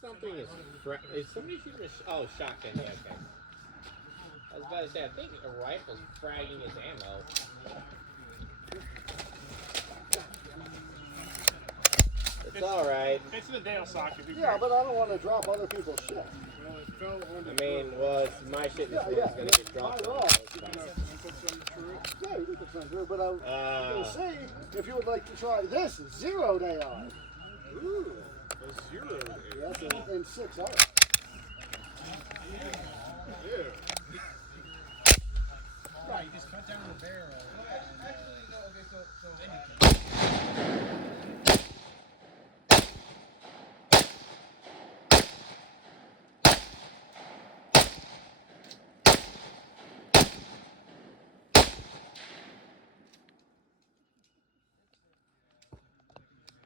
something is somebody shooting a shotgun? Yeah, okay. I was about to say, I think a rifle's fragging his ammo. It's alright. It's in the Dale socket. Yeah, but I don't want to drop other people's shit. Well, it fell on the it's my shit that's going to get dropped. Yeah, you can put some through, but I was going to see if you would like to try this 0 day on. Ooh, a 0 day. Yes, and 6 hours. Yeah. Right, you just cut down the barrel. Actually, no, okay, so then you can.